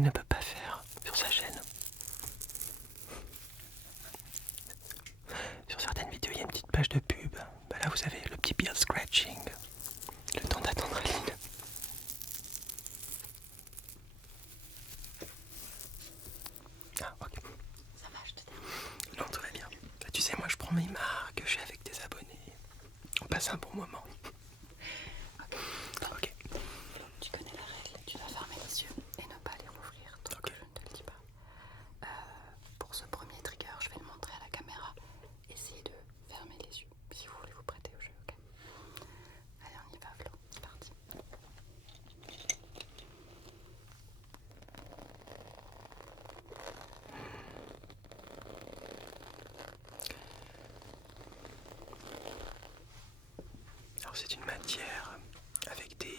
il ne peut pas faire sur sa chaîne. Sur certaines vidéos, il y a une petite page de pub. Bah là, vous avez le petit beard scratching. Le temps d'attendre Aline. Ah, ok. Ça va, je te dis. Non, tout va bien. Bah, tu sais, moi, je prends mes marques, je suis avec des abonnés. On passe un bon moment. Ok. Tu connais la règle, tu dois fermer les yeux et ne pas les rouvrir. Donc Ok. je ne te le dis pas. Pour ce premier trigger, je vais le montrer à la caméra. Essayez de fermer les yeux si vous voulez vous prêter au jeu, ok? Allez, on y va, Flo. C'est parti. Alors, c'est une matière avec des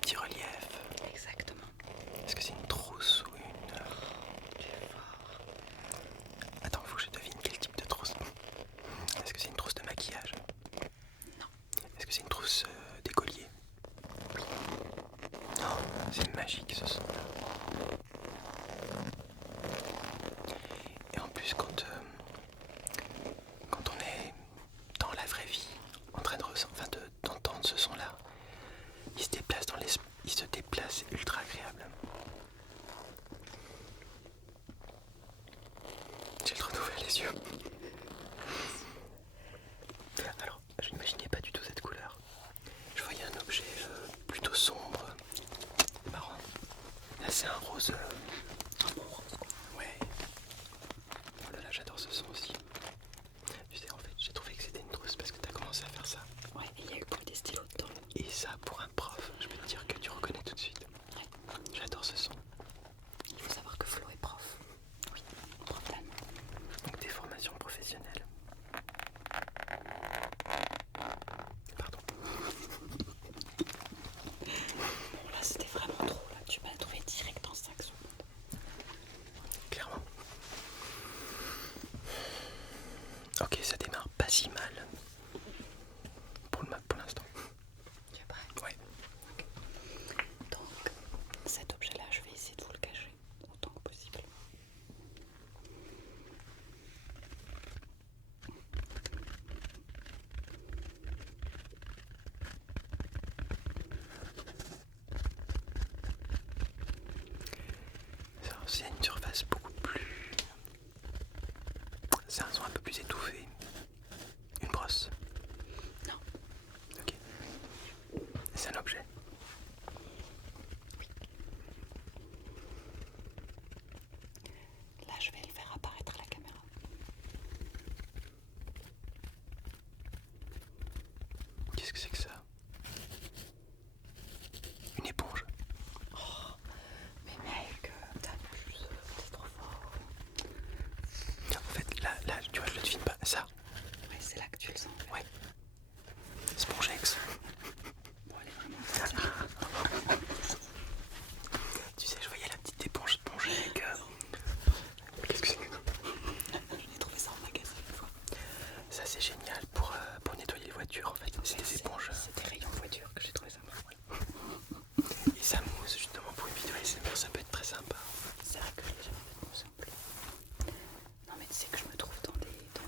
petits reliefs. Exactement. Est-ce que c'est une trousse ou une... Tu es fort. Attends, faut que je devine quel type de trousse. Est-ce que c'est une trousse de maquillage? Non. Est-ce que c'est une trousse d'écolier? Non, c'est magique ce son. Et en plus, quand on est dans la vraie vie, en train d'entendre ce son-là, il se déplace il se déplace, c'est ultra agréable. J'ai le droit d'ouvrir les yeux. Alors, je n'imaginais pas du tout cette couleur. Je voyais un objet plutôt sombre, marrant. Là, c'est un rose. Un bon rose, quoi. Ouais. Oh là là, j'adore ce son aussi. Tu sais, en fait, j'ai trouvé que c'était une trousse parce que t'as commencé à faire ça. Ouais, et il y a eu plus des stylos dedans. Et ça, pour un prof, je peux te dire que tu reconnais tout de suite. Ouais. J'adore ce son. Il faut savoir que Flo est prof. Oui, prof d'allemand. Donc des formations professionnelles. Pardon. Bon, là, c'était vraiment trop. Là, tu m'as trouvé direct en 5 secondes. Clairement. Ok, ça démarre pas si mal. Pour l'instant. Tu es prêt? Ouais. Donc, cet objet-là, je vais essayer de vous le cacher autant que possible. Alors, c'est une surface beaucoup plus... C'est un son un peu plus étouffé. Une brosse. Non. Ok. C'est un objet. Là, je vais le faire apparaître à la caméra. Qu'est-ce que c'est que ça? Une éponge. Mais mec, t'abuses, t'es trop fort. En fait, là, tu vois, je le devine pas. Ça. Ouais, c'est là que tu le sens. Ouais. Spongex. Bon, elle est vraiment Tu sais, je voyais la petite éponge Spongex. Qu'est-ce que c'est que ça? J'ai trouvé ça en magasin une fois. Ça, c'est génial pour nettoyer les voitures, en fait. C'est des éponges. C'est des rayons voiture que j'ai trouvé ça marrant. Et ça mousse, justement, pour une vidéo ASMR, ça peut être très sympa. C'est vrai que je l'ai jamais fait de mousse non plus. Non, mais tu sais que je me trouve dans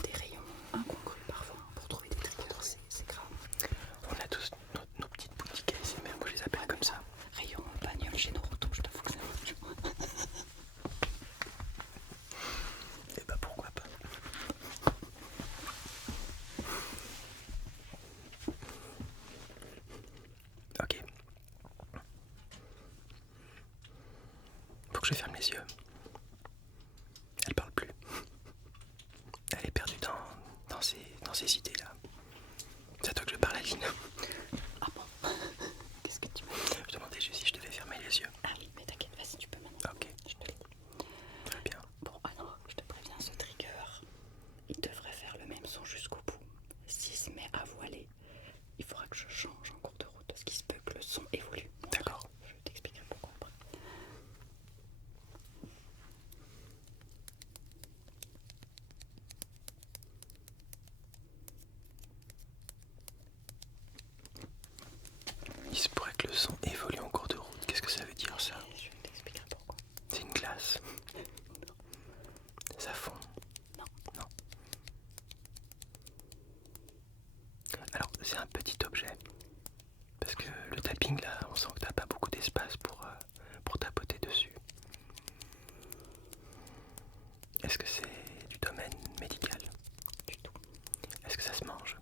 des rayons incongrus parfois hein, pour trouver des triggers, c'est grave. On a tous nos petites boutiques ASMR, moi je les appelle comme ça. Rayon bagnole chez Noroto, je t'avoue que ça marche. Et bah pourquoi pas. Ok. Faut que je ferme les yeux. Elle parle plus. Elle est perdue dans ses idées là. C'est à toi que je parle, Aline. Ah bon? Qu'est-ce que tu m'as dit? Je demandais juste si je devais fermer les yeux. Ah oui, mais t'inquiète, vas-y, tu peux maintenant. Ok, Je te l'ai dit. très bien. Bon, alors, je te préviens, ce trigger, il devrait faire le même son jusqu'au bout. S'il se met à voiler, il faudra que je change en cours de route parce qu'il se peut que le son évolue. Bon, D'accord. après, je t'expliquerai pourquoi après. Est-ce que c'est du domaine médical? Du tout. Est-ce que ça se mange?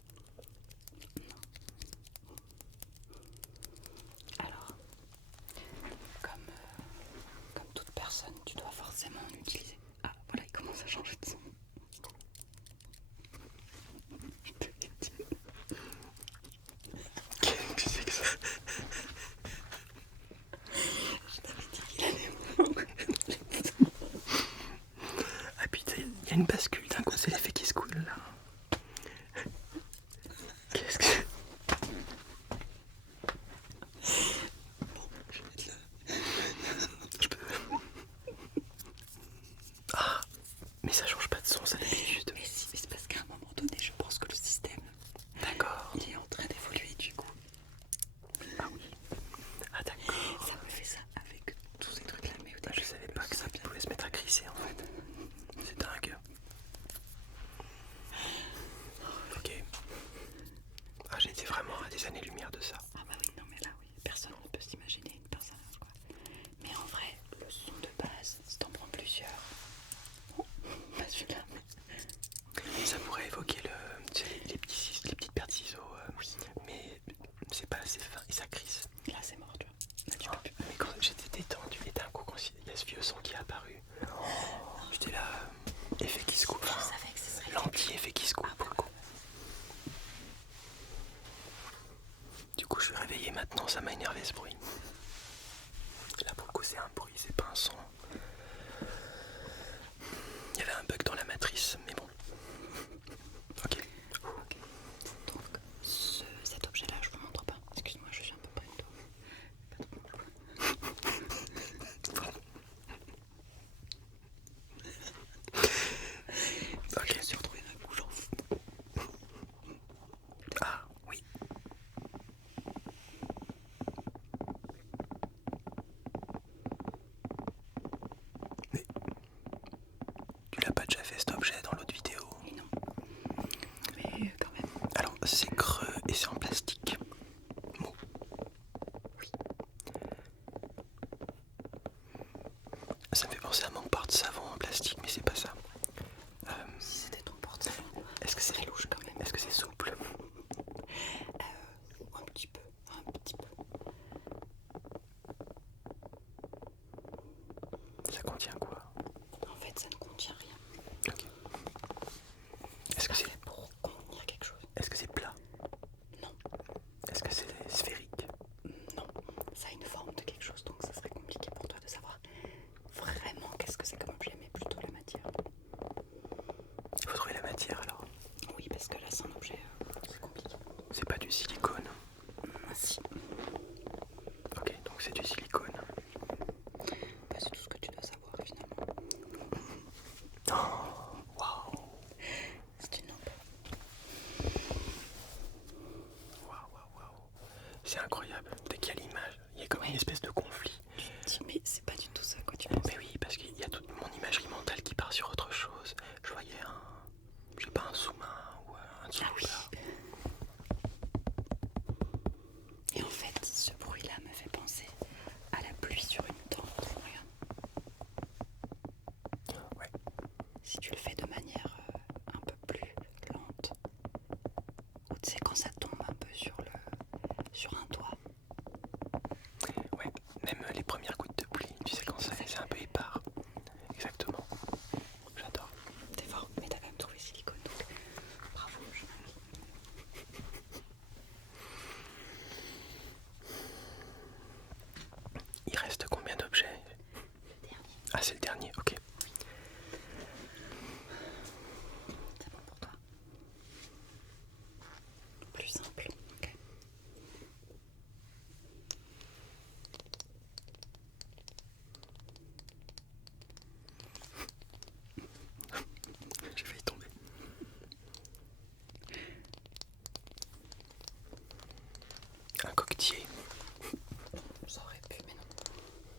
Alors, comme toute personne, tu dois forcément en utiliser. Ah, voilà, il commence à changer de son. Qu'est-ce que c'est que ça? Je t'avais dit qu'il allait changer de son. Ah putain, il y a une bascule d'un coup, c'est l'effet qui se coule là. Qu'est-ce que c'est? Je vais mettre là. Je peux... Ah, mais ça change pas de son, ça d'habitude. Mais si, mais c'est parce qu'à un moment donné, je pense que le système, D'accord. il est en train d'évoluer du coup. Ah oui. Ah d'accord. Ça me fait ça avec tous ces trucs là, mais au début, Je savais pas que ça pouvait se mettre à crisser en fait. C'est dingue. Ok. Ah, j'ai été vraiment à des années-lumière de ça. Ah bah oui, non mais là oui, personne ne peut s'imaginer une personne quoi. Mais en vrai, le son de base, si t'en prends plusieurs, bon, pas celui-là, mais Ça pourrait évoquer tu sais, les petites paires de ciseaux. Oui. Mais c'est pas assez fin et ça crisse. là c'est mort, tu vois. Là tu Ah, peux plus. mais quand j'étais détendu et d'un coup quand il y a ce vieux son qui est apparu, j'étais là, effet qui se coupe. Je savais que ce serait L'anti-effet qui se coupe pour le coup. Du coup je suis réveillé maintenant, ça m'a énervé ce bruit. Là pour le coup c'est un bruit, c'est pas un son. Il y avait un bug dans la matrice, mais bon. Ok. Ok. Donc cet objet-là, je vous montre pas. Excuse-moi, je suis un peu près de toi. Ok. Je me suis retrouvée ma bouche en fou. Ah oui. Mais tu l'as pas déjà fait cet objet dans l'autre vidéo? Et non. Mais quand même. Alors c'est creux et c'est en plastique. Mou. Oui. Ça me fait penser à mon porte-savon en plastique, mais c'est pas ça. Si c'était ton porte-savon, Est-ce que c'est très louche quand même. Est-ce que c'est souple? Un petit peu, un petit peu. Ça contient quoi? En fait, ça ne contient rien. Ok. Est-ce que c'est Fait pour contenir quelque chose. Est-ce que c'est plat? Non, Est-ce que c'est sphérique? non. Ça a une forme de quelque chose, donc ça serait compliqué pour toi de savoir vraiment qu'est-ce que c'est comme objet, mais plutôt la matière. Il faut trouver la matière alors. Oui, parce que là, c'est un objet, c'est compliqué. C'est pas du silicone. Si, Ok, donc c'est du silicone. bah, c'est tout ce que tu dois savoir finalement. Oh, waouh. C'est une lampe. Waouh. C'est incroyable. Dès qu'il y a l'image, il y a comme une espèce de conflit. Tu te dis, mais c'est pas du tout ça, quoi, tu penses. Mais oui, parce qu'il y a toute mon imagerie mentale qui part sur autre chose. Je voyais je sais pas, un sous-marin ou un dessous. Ah oui. Et en fait, ce bruit-là me fait penser à la pluie sur une tente. Regarde. Ouais. Si tu le fais de manière un peu plus lente, ou tu sais quand ça tombe un peu sur un toit. Ouais, même les premières gouttes de pluie, tu sais quand c'est un peu épars. Exactement. J'adore. T'es fort, mais t'as quand même trouvé silicone, donc bravo. Il reste combien d'objets? Le dernier, Ah, c'est le dernier, ok. c'est bon pour toi. Plus simple, ok. J'ai failli tomber. Un coquetier. Ça aurait pu, mais non.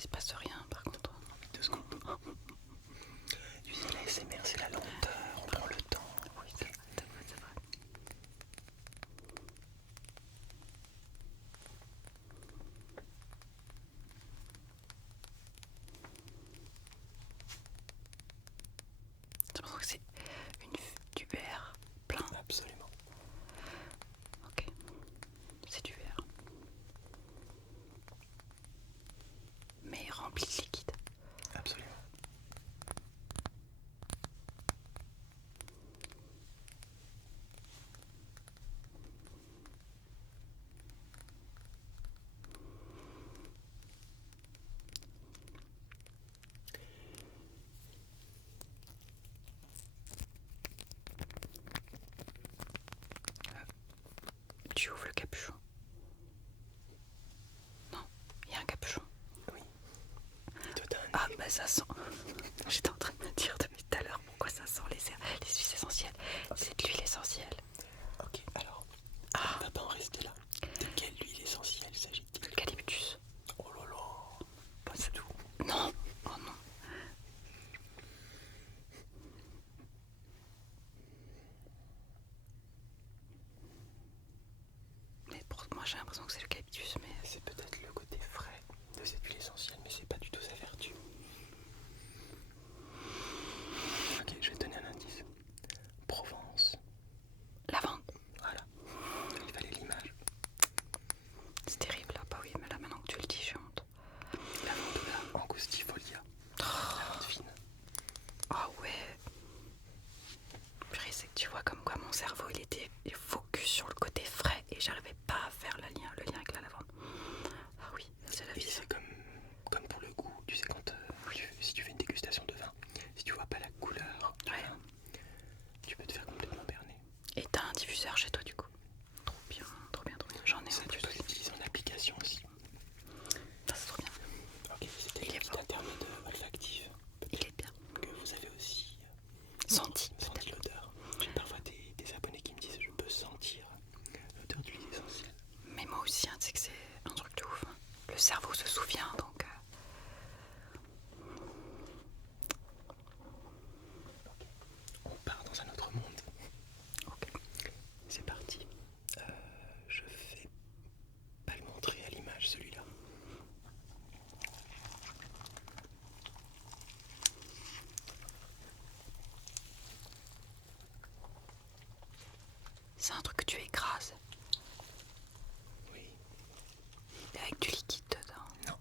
il se passe rien par contre. 2 secondes. Tu sais, la SMR, c'est la lenteur, on prend le temps. Oui, c'est vrai, c'est vrai, c'est vrai. J'ai l'impression que c'est du verre plein. Absolument. Ok, c'est du verre. Mais rempli de liquide. Absolument. Tu ouvres le capuchon. Non, il y a un capuchon. Oui. Et toi, t'as un Ah nez. bah ça sent. J'étais en train de me dire depuis tout à l'heure pourquoi ça sent les huiles essentielles. C'est de l'huile essentielle. Ok, alors, on ne va pas en rester là. De quelle huile essentielle s'agit-il? L'eucalyptus. Oh là là, pas du tout. Non. Oh non. Mais pour moi j'ai l'impression que c'est l'eucalyptus, mais C'est peut-être le côté frais de cette huile essentielle, mais c'est pas du tout sa vertu. Ok, je vais te donner un indice. Provence. lavande. Voilà. Il fallait l'image. C'est terrible là. Bah oui, mais là maintenant que tu le dis, j'ai honte. Lavandula angustifolia. Lavande fine. Ah ouais. Purée, c'est que tu vois comme quoi mon cerveau il était focus sur le côté frais et j'arrivais pas à faire le lien avec la lavande. Ah oui, c'est la Et vie. c'est comme pour le goût. Tu sais, quand si tu fais une dégustation de vin, si tu vois pas la couleur du Ouais. vin, tu peux te faire complètement berner. Et t'as un diffuseur chez toi du coup. Trop bien, trop bien, trop bien. J'en ai Ça, en tu plus. peux l'utiliser en application aussi. Ça c'est trop bien. Ok, c'était Il le est petit fort. intermède olfactif. Il est bien. Que vous avez aussi Senti senti peut-être. l'odeur. J'ai parfois des abonnés qui me disent je peux sentir l'odeur d'huile essentielle. Mais moi aussi, hein, tu sais que c'est un truc de ouf. Le cerveau se souvient donc. On part dans un autre monde. Ok. C'est parti. Je vais pas le montrer à l'image celui-là. C'est un truc que tu écrases Oui. et avec du liquide dedans. Non.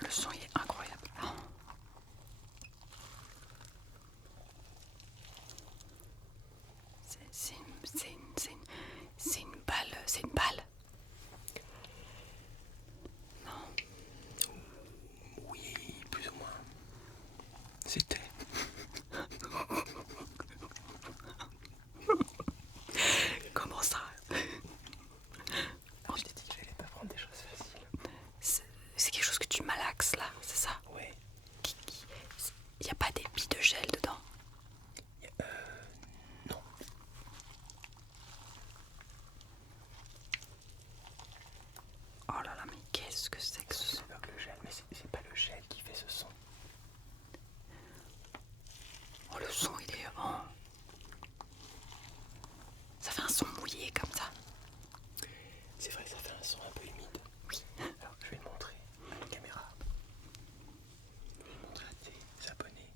Le son il est incroyable. Ah. C'est une balle. C'est une balle. Non. Oui, plus ou moins. C'était. Comment ça? Je t'ai dit que j'allais pas prendre des choses faciles. C'est quelque chose que tu malaxes là, c'est ça? Ouais. Il n'y a pas des billes de gel dedans? Non. Oh là là, mais qu'est-ce que c'est que ce son? C'est pas que le gel, mais c'est pas le gel qui fait ce son. Oh, le son il est. Oh. Ça fait un son mouillé comme ça. C'est vrai, ça fait un son un peu humide. Oui. Alors, je vais le montrer à la caméra. Je vais le montrer à tes abonnés.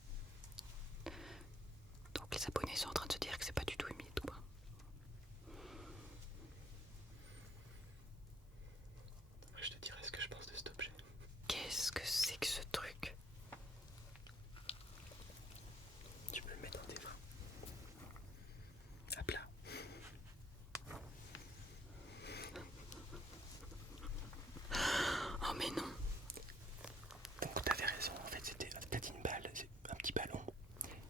Donc les abonnés sont en train de se dire que c'est pas du tout humide quoi. Je te dirai ce que je pense de cet objet. Qu'est-ce que c'est que ce truc? Tu peux le mettre dans tes mains. À plat. Oh mais non. Donc t'avais raison, en fait c'était peut-être une balle, c'est un petit ballon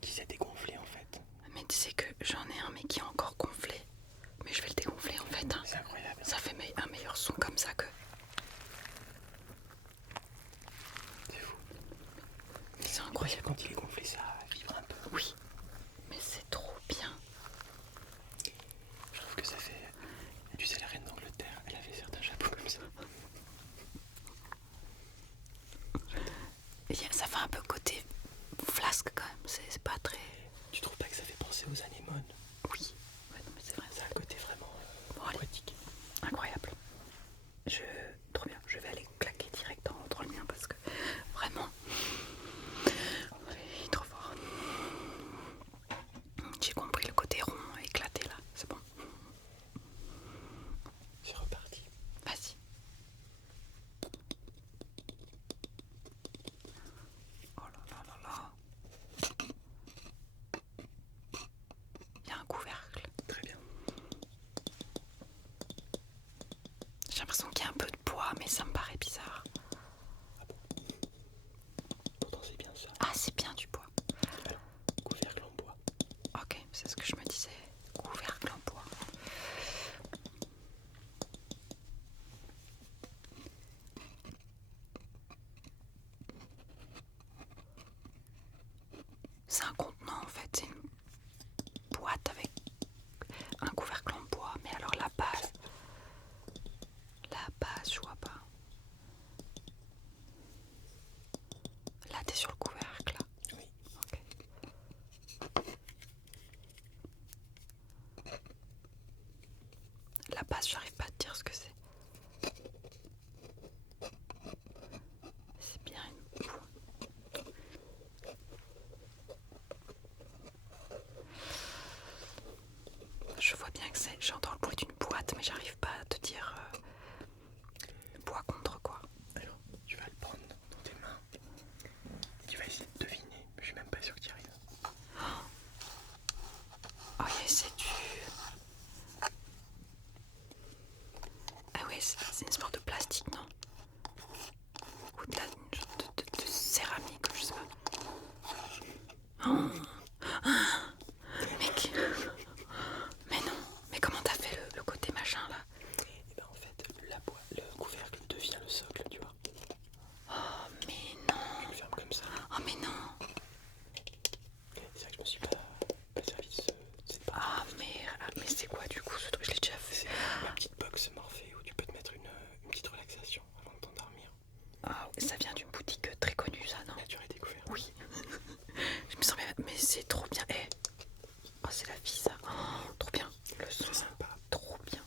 qui s'est dégonflé en fait. Mais tu sais que j'en ai un mais qui est encore gonflé. Mais je vais le dégonfler en fait. Hein. C'est incroyable. Ça fait un meilleur son comme ça que. C'est fou. C'est Incroyable. incroyable. Quand il est gonflé, ça vibre un peu. Oui. Mais c'est trop bien. Je trouve que ça fait... Tu sais, la reine d'Angleterre, elle avait certains chapeaux comme ça. C'est un contenant en fait, c'est une boîte avec un couvercle en bois. Mais alors la base, je vois pas. Là t'es sur le couvercle là. Oui. Ok. La base, j'arrive pas à te dire ce que c'est. C'est bien une boîte. Je vois bien que c'est. J'entends le bruit d'une boîte, mais j'arrive pas à te dire bois contre quoi. Alors, tu vas le prendre dans tes mains et tu vas essayer de deviner. Je suis même pas sûr que tu y arrives. Oh yeah, c'est du. Ah ouais, c'est une sorte de plastique, non? Ou de, de céramique, je sais pas. Oh. Mec. Mais non. Mais comment t'as fait le côté machin là? Et ben en fait, le couvercle devient le socle, tu vois. Oh mais non. Tu le fermes comme ça. Oh mais non. C'est vrai que je me suis pas servi de cette partie. Ah mais c'est quoi du coup ce truc? Je l'ai déjà fait. C'est la petite box Morphée où tu peux te mettre une petite relaxation avant de t'endormir. Ah, ça vient d'une boutique très connue ça, non? Nature et découverte. Oui. Je me sens bien, mais c'est trop bien. Eh. Oh c'est la vie ça. Oh, trop bien. Le son. C'est sympa. Trop bien.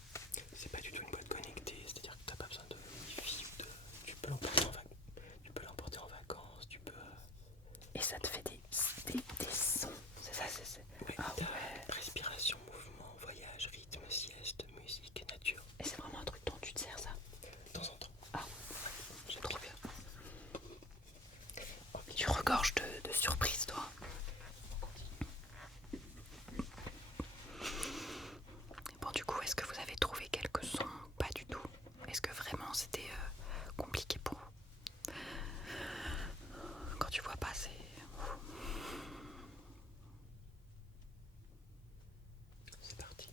C'est pas du tout une boîte connectée, c'est-à-dire que t'as pas besoin de wifi ou de. Tu peux l'emporter en vacances, tu peux. Et ça te fait des sons. C'est ça, c'est. Ouais, Ah t'as ouais. respiration, mouvement, voyage, rythme, sieste, musique, nature. Et c'est vraiment un truc dont tu te sers ça? De temps en temps. Ah, c'est trop bien. Tu regorges de surprises toi. Bon du coup, est-ce que vous avez trouvé quelques sons? Pas du tout. Est-ce que vraiment c'était compliqué pour vous? Quand tu vois pas, c'est... C'est parti.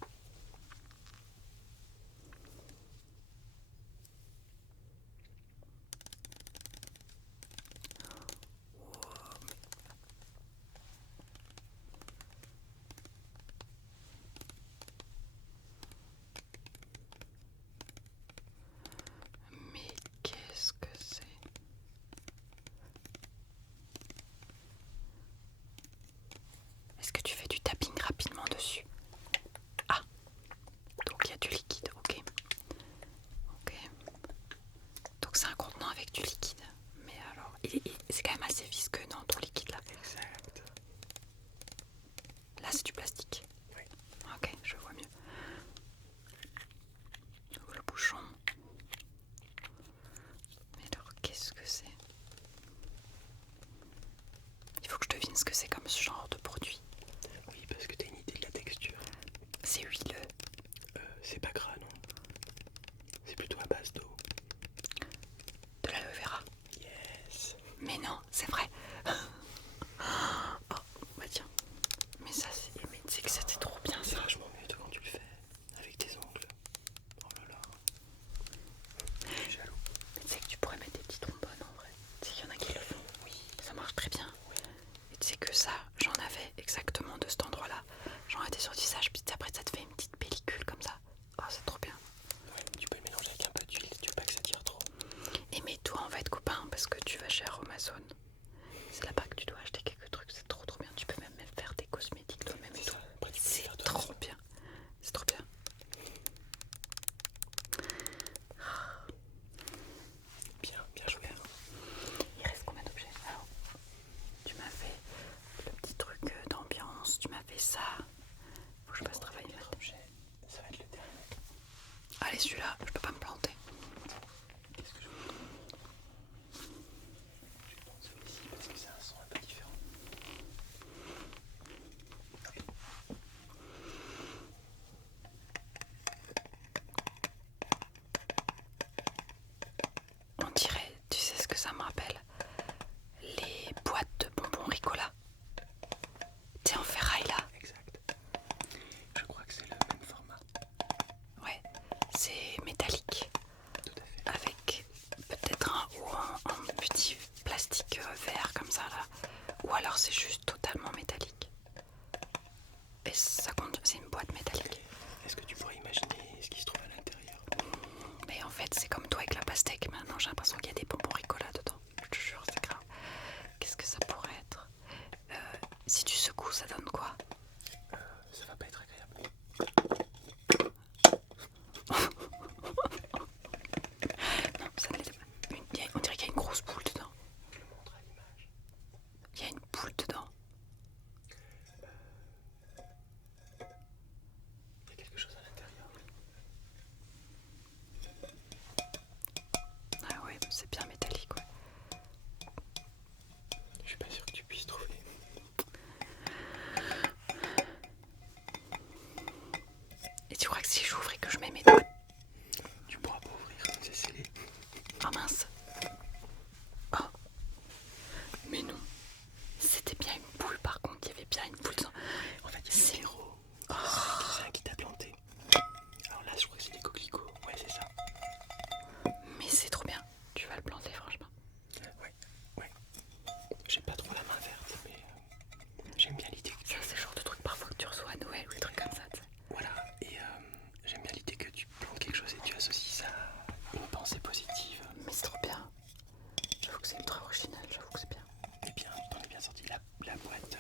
Mais qu'est-ce que c'est? Est-ce que tu fais du tapping rapidement dessus? Ah, donc il y a du liquide, ok. Ok. Donc c'est un contenant avec du liquide. Mais alors, c'est quand même assez visqueux, non, ton liquide là? Exact. Là c'est du plastique. Oui. Ok, je vois mieux. J'ouvre le bouchon. Mais alors, qu'est-ce que c'est? Il faut que je devine ce que c'est comme ce genre de produit. Oui, parce que t'as une idée de la texture. C'est huileux. C'est pas gras, non. C'est plutôt à base d'eau. De l'aloe vera. Yes. Mais non, c'est vrai. Oh, bah tiens. Mais ça, mais c'est que c'était trop bien C'est ça. vachement mieux toi, quand tu le fais avec tes ongles. Oh là là. Je suis jaloux. Mais tu sais que tu pourrais mettre des petits trombones en vrai. Tu sais qu'il y en a qui le font. Oui. Ça marche très bien. Et tu sais que ça, j'en avais exactement de cet endroit-là. J'en étais sur le visage, puis après ça te fait une petite pellicule comme ça. Oh, c'est trop bien. Ouais, tu peux le mélanger avec un peu d'huile, tu veux pas que ça tire trop. Et mais toi, on va être copains parce que tu vas chez Amazon. C'est là-bas que tu dois acheter quelques trucs. C'est trop bien. Tu peux même faire des cosmétiques toi-même et C'est tout. ça. Après, tu peux C'est faire trop bien. C'est trop bien. Bien joué. Il reste combien d'objets? Alors, tu m'as fait le petit truc d'ambiance. Tu m'as fait ça. Faut que je fasse travailler L'autre maintenant. objet, ça va être le dernier. Allez, celui-là, je peux pas me planter. Qu'est-ce que je vais prendre celui-ci parce que c'est un son un peu différent. On dirait, tu sais ce que ça me rappelle? Les boîtes de bonbons Ricola. T'es en ferraille là. Exact. Je crois que c'est le même format. Ouais, c'est métallique. crois que si j'ouvre et que je mets mes doigts... Tu pourras pas ouvrir, c'est scellé. Oh mince. Oh. Mais non. C'était bien une boule par contre, il y avait bien une boule. En fait, il y a des héros. C'est un qui t'a planté. Alors là, je crois que c'est des coquelicots. Ouais, c'est ça. Mais c'est trop bien. Tu vas le planter franchement. Ouais. J'ai pas trop la main verte, mais j'aime bien l'idée que Ça, c'est le genre de truc parfois que tu reçois à Noël ou des trucs comme ça. T'sais. Voilà, et j'aime bien l'idée que tu plantes quelque chose et tu associes ça à une pensée positive. Mais c'est trop bien. J'avoue que c'est ultra original, j'avoue que c'est bien. Eh bien, on est bien sorti la boîte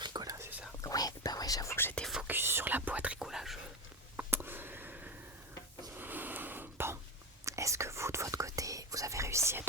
Ricola, c'est ça? Ouais, bah ouais, j'avoue que j'étais focus sur la boîte Ricolage. Bon, est-ce que vous, de votre côté, vous avez réussi à